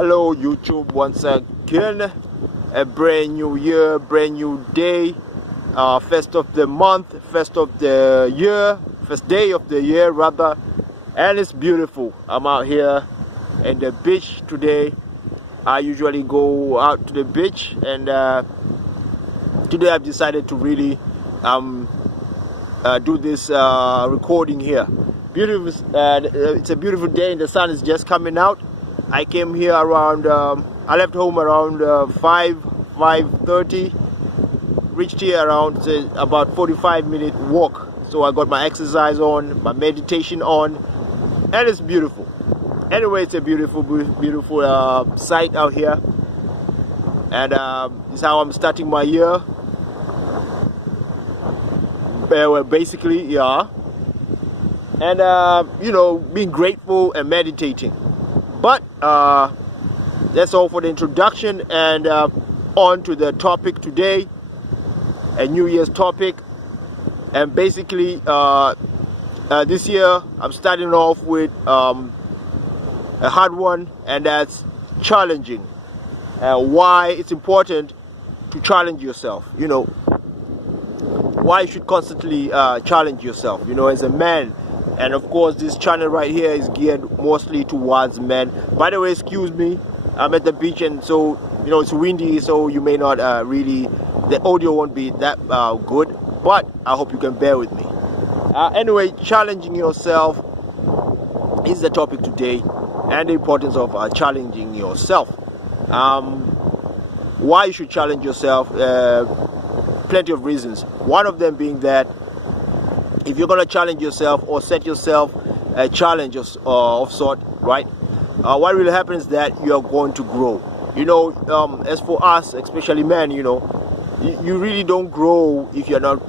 Hello YouTube, once again, a brand new year, brand new day, first of the month, first of the year, first day of the year rather, and it's beautiful. I'm out here in the beach today. I usually go out to the beach, and today I've decided to really do this recording here. Beautiful, it's a beautiful day and the sun is just coming out. I came here around, I left home around 5:30, reached here around about 45-minute walk. So I got my exercise on, my meditation on, and it's beautiful. Anyway, it's a beautiful sight out here, and this is how I'm starting my year. Well, basically, yeah, and being grateful and meditating. But that's all for the introduction, and on to the topic today, a New Year's topic. And basically this year I'm starting off with a hard one, and that's challenging. Why it's important to challenge yourself, why you should constantly challenge yourself, as a man. And of course, this channel right here is geared mostly towards men. By the way, excuse me, I'm at the beach, and so it's windy, so you may not the audio won't be that good, but I hope you can bear with me. Anyway, challenging yourself is the topic today, and the importance of challenging yourself. Why you should challenge yourself? Plenty of reasons. One of them being that if you're going to challenge yourself or set yourself a challenge of sort, right, what will happen is that you are going to grow. As for us, especially men, you really don't grow if you're not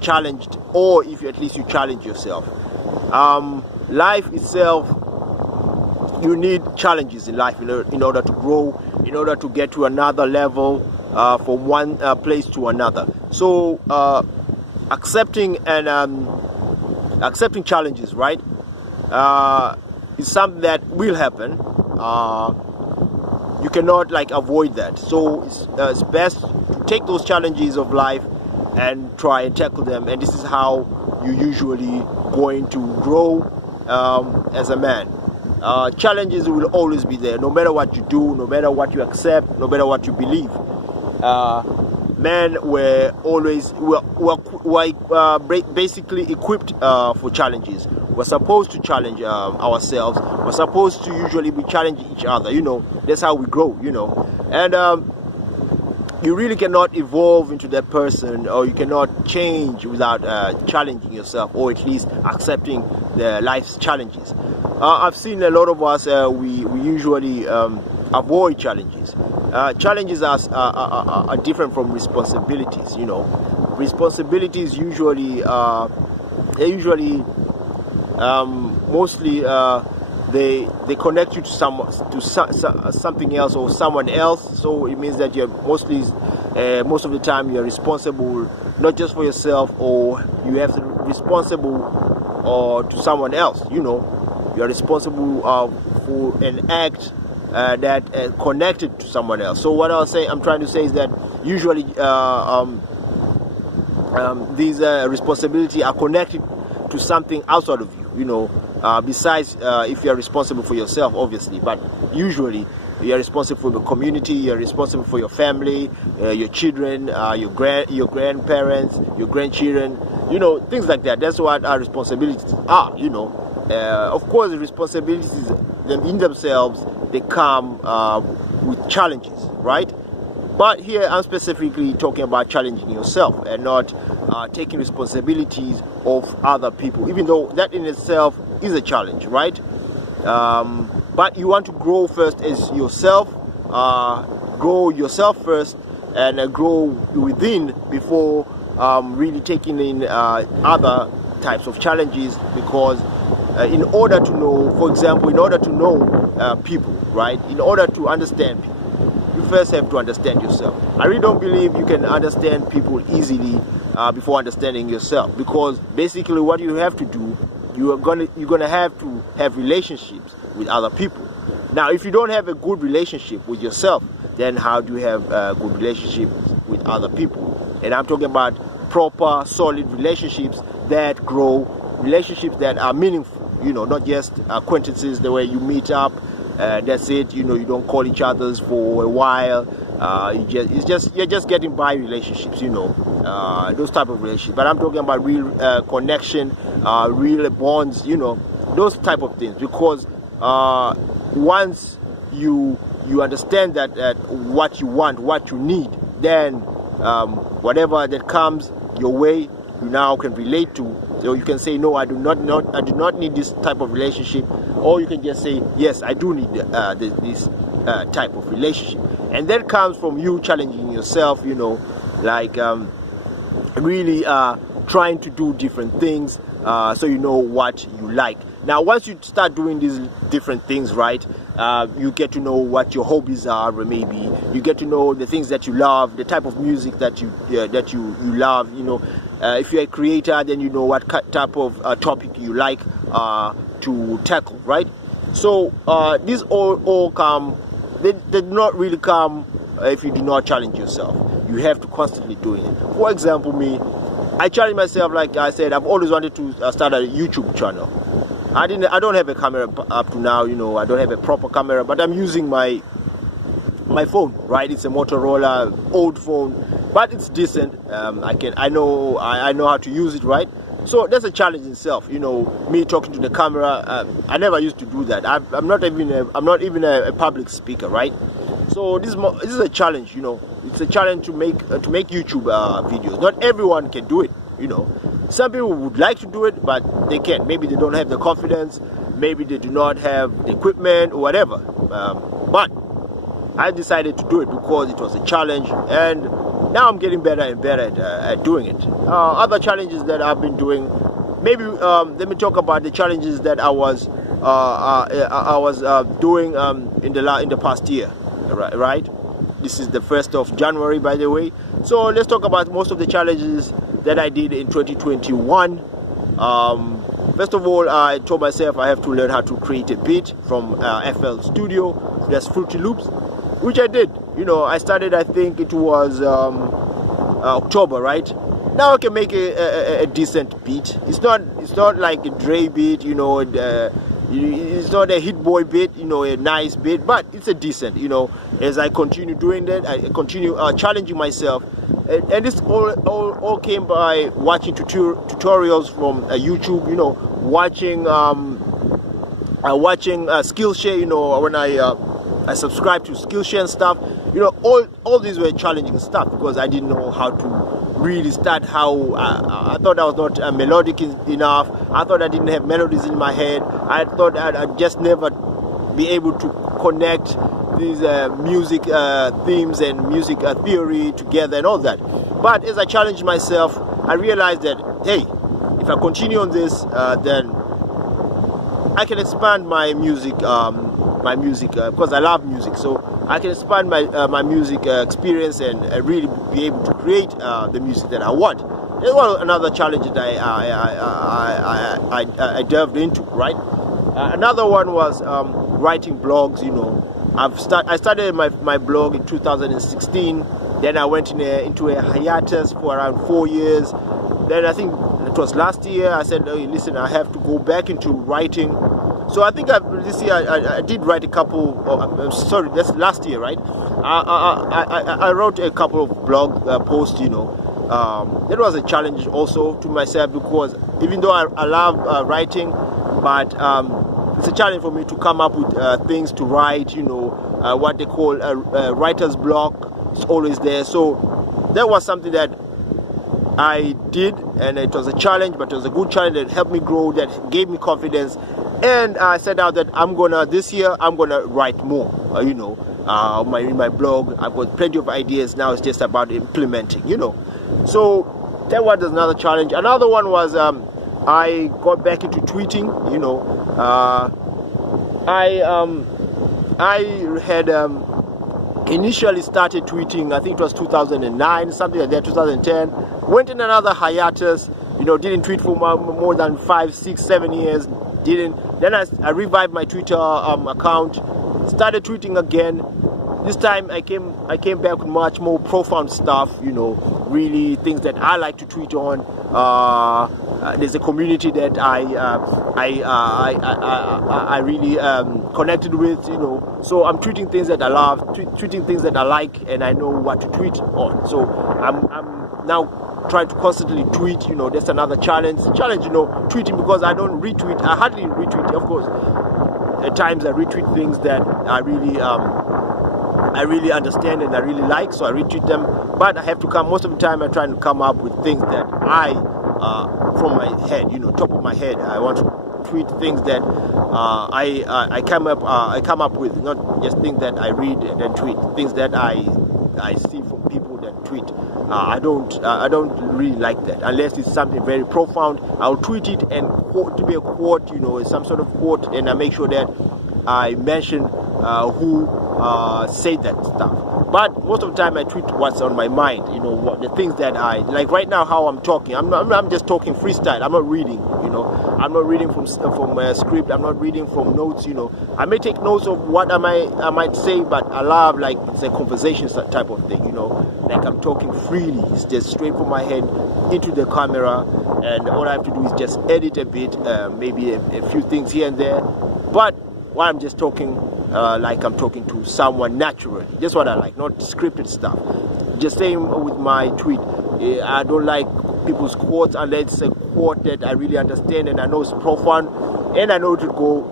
challenged, or if at least you challenge yourself. Life itself, you need challenges in life in order to grow, in order to get to another level, from one place to another. So accepting challenges, right, is something that will happen. You cannot avoid that. So it's best to take those challenges of life and try and tackle them. And this is how you usually going to grow as a man. Challenges will always be there, no matter what you do, no matter what you accept, no matter what you believe. Men were always basically equipped for challenges. We're supposed to challenge ourselves. We're supposed to usually be challenging each other. That's how we grow. And you really cannot evolve into that person, or you cannot change without challenging yourself, or at least accepting the life's challenges. I've seen a lot of us, we usually avoid challenges. Challenges are different from responsibilities. Responsibilities usually mostly they connect you to something else or someone else. So it means that you're most of the time you're responsible not just for yourself, or you have to be responsible to someone else. You're responsible for an act that connected to someone else. So what I'm trying to say is that usually these responsibilities are connected to something outside of you. Besides if you're responsible for yourself, obviously, but usually you're responsible for the community, you're responsible for your family, your children, your grandparents, your grandchildren, things like that. That's what our responsibilities are. Of course, the responsibilities in themselves, they come with challenges, right? But here I'm specifically talking about challenging yourself and not taking responsibilities of other people, even though that in itself is a challenge, right? But you want to grow first as yourself, grow yourself first, and grow within before really taking in other types of challenges. Because in order to know, for example, in order to know people, right, in order to understand people, you first have to understand yourself. I really don't believe you can understand people easily before understanding yourself, because basically what you have to do, you're gonna have to have relationships with other people. Now, if you don't have a good relationship with yourself, then how do you have a good relationship with other people? And I'm talking about proper, solid relationships that grow, relationships that are meaningful, not just acquaintances, the way you meet up, that's it, you don't call each other for a while, you're just getting by relationships, those type of relationships. But I'm talking about real connection, real bonds, those type of things, because once you understand that what you want, what you need, then whatever that comes your way, you now can relate to. So you can say, no, I do not need this type of relationship, or you can just say, yes, I do need this type of relationship. And that comes from you challenging yourself, like really trying to do different things, so you know what you like. Now, once you start doing these different things, right, you get to know what your hobbies are. Maybe you get to know the things that you love, the type of music that you love. If you're a creator, then you know what type of topic you like to tackle, right? So these all come. They do not really come if you do not challenge yourself. You have to constantly doing it. For example, me, I challenge myself. Like I said, I've always wanted to start a YouTube channel. I don't have a camera up to now, I don't have a proper camera, but I'm using my phone, right? It's a Motorola old phone, but it's decent. I know how to use it, right? So that's a challenge in itself, me talking to the camera. I never used to do that. I'm not even a public speaker, right? So this is a challenge, It's a challenge to make YouTube videos. Not everyone can do it, Some people would like to do it, but they can't. Maybe they don't have the confidence. Maybe they do not have the equipment or whatever. But I decided to do it because it was a challenge, and now I'm getting better and better at doing it. Other challenges that I've been doing, maybe let me talk about the challenges that I was doing in the past year, right? This is the 1st of January, by the way. So let's talk about most of the challenges that I did in 2021. First of all, I told myself I have to learn how to create a beat from FL Studio, that's Fruity Loops, which I did. I started, I think it was October, right? Now I can make a decent beat. It's not like a Dre beat, it's not a hit boy beat, a nice beat, but it's a decent, as I continue doing that, I continue challenging myself. And this all came by watching tutorials from YouTube, watching Skillshare, when I subscribed to Skillshare and stuff, all these were challenging stuff because I didn't know how to really start. I thought I was not melodic enough. I thought I didn't have melodies in my head. I thought I'd just never be able to connect these music themes and music theory together and all that. But as I challenged myself, I realized that, hey, if I continue on this, then I can expand my music, because I love music. So I can expand my music experience and really be able to create the music that I want. There's another challenge that I delved into, right? Another one was writing blogs. I started my blog in 2016. Then I went into a hiatus for around 4 years. Then I think it was last year I said, hey, listen, I have to go back into writing. So I think this year I did write a couple. That's last year, right? I wrote a couple of blog posts. That was a challenge also to myself because even though I love writing, but it's a challenge for me to come up with things to write. What they call a writer's block. It's always there. So that was something that I did, and it was a challenge, but it was a good challenge that helped me grow, that gave me confidence. And I set out that this year I'm gonna write more. In my blog, I've got plenty of ideas. Now it's just about implementing. So that was another challenge. Another one was I got back into tweeting. I had initially started tweeting. I think it was 2009, something like that, 2010. Went in another hiatus. Didn't tweet for more than 5, 6, 7 years. Then I revived my Twitter account. started tweeting again. This time I came back with much more profound stuff, you know, really things that I like to tweet on. There's a community that I really connected with, you know. So I'm tweeting things that I love, tweeting things that I like, and I know what to tweet on. So I'm now trying to constantly tweet, you know. That's another challenge, you know, tweeting, because I don't retweet. I hardly retweet, of course. At times I retweet things that I really understand and I really like, so I retweet them. But I have to most of the time I try to come up with things that from my head, you know, top of my head. I want to tweet things that I come up with, not just things that I read and then tweet. Things that I see from people that tweet. I don't really like that unless it's something very profound. I'll tweet it and quote to be a quote, you know, some sort of quote, and I make sure that I mention who said that stuff. But most of the time I tweet what's on my mind, you know, the things that I like. Right now, how I'm talking, I'm just talking freestyle. I'm not reading, you know. I'm not reading from a script. I'm not reading from notes, you know. I may take notes of what I might say, but I love, like, it's a conversation type of thing, you know. Like, I'm talking freely. It's just straight from my head into the camera, and all I have to do is just edit a bit, maybe a few things here and there. But while I'm just talking, like I'm talking to someone naturally. That's what I like, not scripted stuff. Just same with my tweet. I don't like people's quotes unless it's a quote that I really understand and I know it's profound, and I know it will go.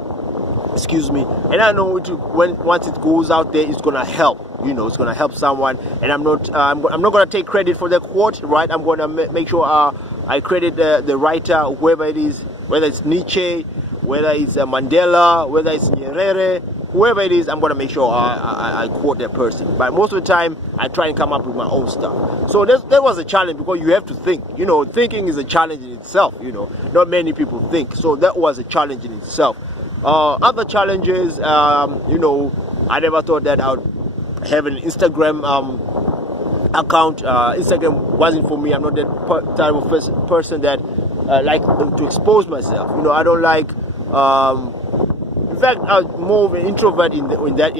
Excuse me. And I know once it goes out there, it's gonna help. You know, it's gonna help someone. And I'm not gonna take credit for the quote, right? I'm gonna make sure I credit the writer, whoever it is, whether it's Nietzsche, whether it's Mandela, whether it's Nyerere, whoever it is. I'm going to make sure I quote that person. But most of the time, I try and come up with my own stuff. So that was a challenge, because you have to think. You know, thinking is a challenge in itself, you know. Not many people think. So that was a challenge in itself. Other challenges, you know, I never thought that I would have an Instagram account. Instagram wasn't for me. I'm not that type of person that like to expose myself. You know, I don't like. In fact, I'm more of an introvert in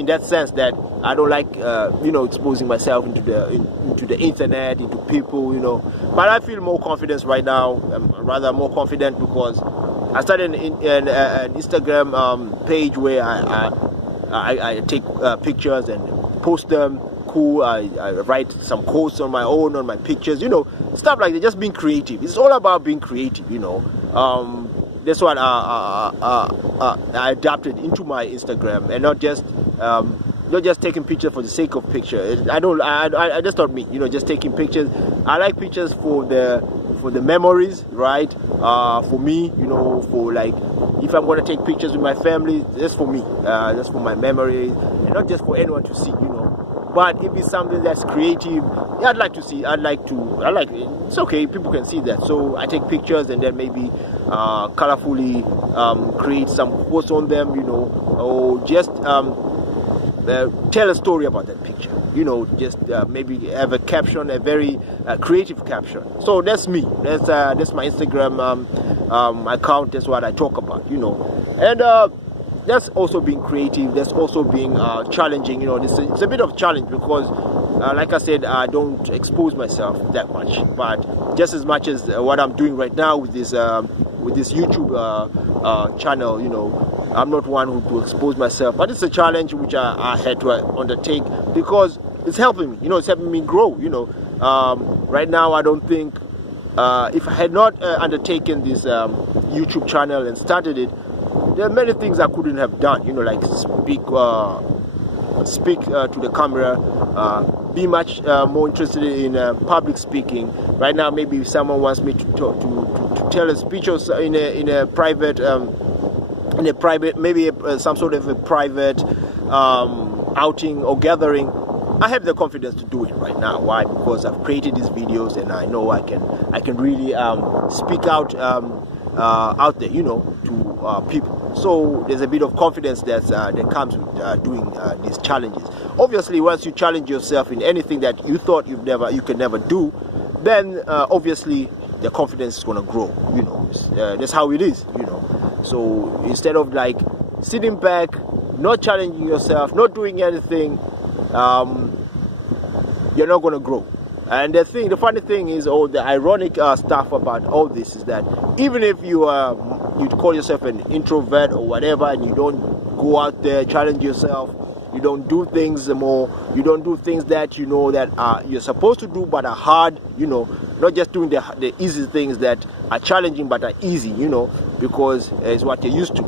that sense, that I don't like you know, exposing myself into the internet, into people, you know. But I feel more confidence right now. I'm rather more confident because I started an Instagram page where I take pictures and post them. Cool. I write some quotes on my own, on my pictures, you know, stuff like that. Just being creative. It's all about being creative, you know. That's what I adapted into my Instagram, and not just taking pictures for the sake of picture. That's not me, you know, just taking pictures. I like pictures for the memories, right? For me, you know, for like, if I'm going to take pictures with my family, that's for me. That's for my memories, and not just for anyone to see, you know. But if it's something that's creative, yeah, I'd like to see. It's okay, people can see that. So I take pictures and then maybe colorfully create some quotes on them, you know, or just tell a story about that picture, you know, just maybe have a caption, a very creative caption. So that's me. That's my Instagram account. That's what I talk about, you know. And that's also being creative. That's also being challenging. You know, it's a bit of challenge because, like I said, I don't expose myself that much. But just as much as what I'm doing right now with this YouTube channel, you know, I'm not one who to expose myself. But it's a challenge which I had to undertake because it's helping me. You know, it's helping me grow. You know, right now I don't think if I had not undertaken this YouTube channel and started it, there are many things I couldn't have done, you know, like speak to the camera, be much more interested in public speaking. Right now, maybe if someone wants me to tell a speech or in a private, maybe some sort of a private outing or gathering, I have the confidence to do it right now. Why? Because I've created these videos and I know I can really speak out there, you know, to people. So there's a bit of confidence that comes with doing these challenges. Obviously, once you challenge yourself in anything that you thought you could never do, then obviously the confidence is going to grow. You know, that's how it is. You know, so instead of like sitting back, not challenging yourself, not doing anything, you're not going to grow. And the funny thing is, the ironic stuff about all this is that even if you call yourself an introvert or whatever, and you don't go out there, challenge yourself, you don't do things more, you don't do things that you know that you're supposed to do but are hard, not just doing the easy things that are challenging but are easy, because it's what you're used to,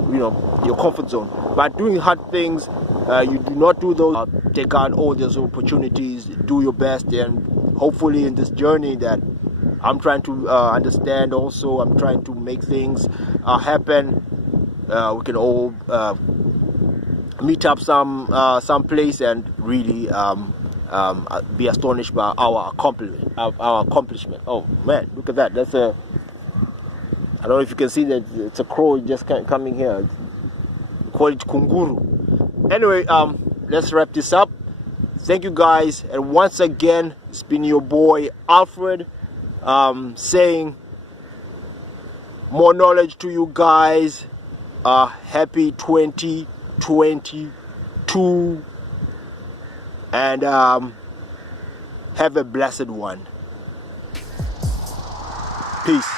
your comfort zone. But doing hard things, you do not do those. Take on all those opportunities, do your best, and hopefully in this journey that I'm trying to understand also, I'm trying to make things happen. We can all meet up some place and really be astonished by our accomplishment. Oh man, look at that! That's I don't know if you can see that it's a crow just coming here. Call it kunguru. Anyway, let's wrap this up. Thank you guys, and once again, it's been your boy Alfred, saying more knowledge to you guys. Happy 2022, and have a blessed one. Peace.